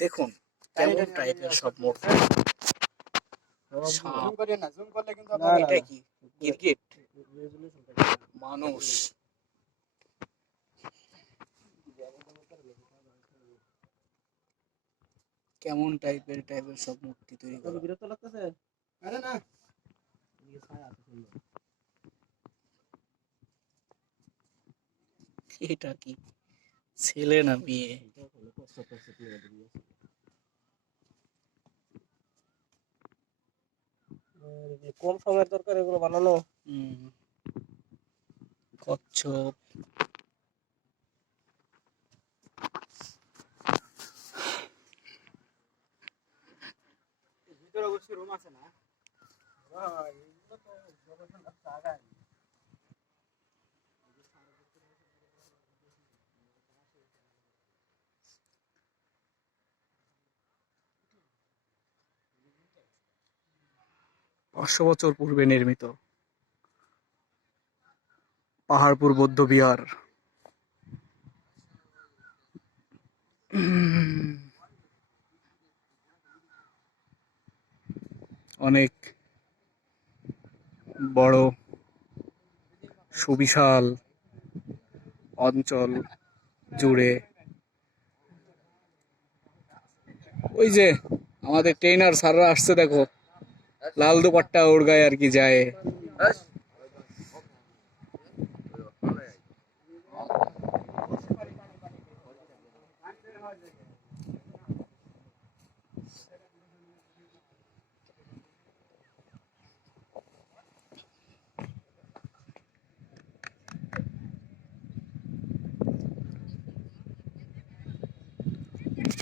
দেখুন কেমন টাইপের সব মূর্তি। এটা কি গিরগিট, মানুষ, কেমন টাইপের সব মূর্তি তৈরি করা। এটা কি ছেলে না মেয়ে? কম সময়ের দরকার এগুলো বানানো। কচ্ছপ, ভিতরে অবশ্যই রুম আছে না? পাঁচশো বছর পূর্বে নির্মিত পাহাড়পুর বৌদ্ধ বিহার। অনেক বড় সুবিশাল অঞ্চল জুড়ে। ওই যে আমাদের ট্রেনার স্যাররা আসছে, দেখো লাল দুপাট্টা ওর গায়ে আর কি যায়।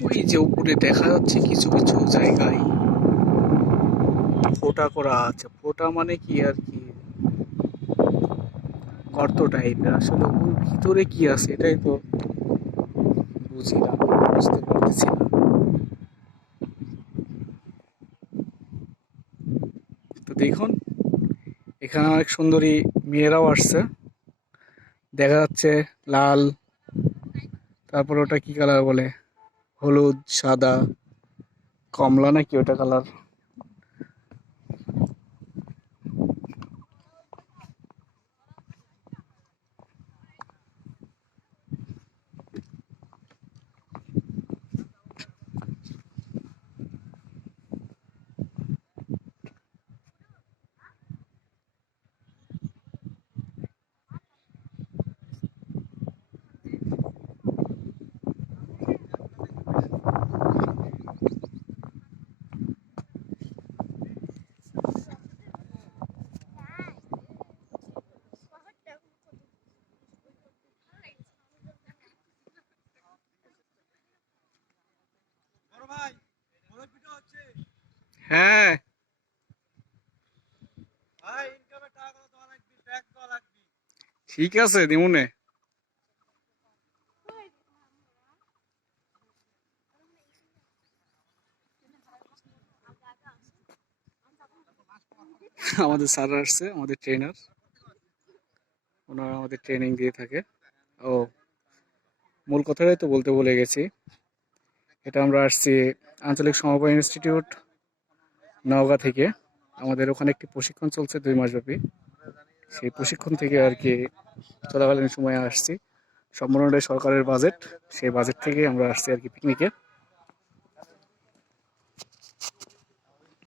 ওই যে উপরে দেখা যাচ্ছে কিছু কিছু জায়গায় ফোঁটা করা আছে। ফোঁটা মানে কি আর কি, গর্ত টাইপের। আসলে ওর ভিতরে কি আছে এটাই তো বুঝি না, বুঝতে পারতেছি না। তো দেখুন এখানে অনেক সুন্দরী মেয়েরাও আসছে, দেখা যাচ্ছে লাল, তারপর ওটা কি কালার বলে, হলুদ, সাদা, কমলা নাকি ওটা কালার। হ্যাঁ ঠিক আছে দিমুনে। আমাদের স্যার আসছে, আমাদের ট্রেনার, ওনারা আমাদের ট্রেনিং দিয়ে থাকে। ও মূল কথাটাই তো বলতে ভুলে গেছি, এটা আমরা আসছি আঞ্চলিক সমবায় ইনস্টিটিউট নওগাঁ থেকে। আমাদের ওখানে একটি প্রশিক্ষণ চলছে 2 মাস ব্যাপী। সেই প্রশিক্ষণ থেকে আর কি চলাকালীন সময়ে আসছি, সম্পূর্ণটাই সরকারের বাজেট, সেই বাজেট থেকে আমরা আসছি আর কি পিকনিকে।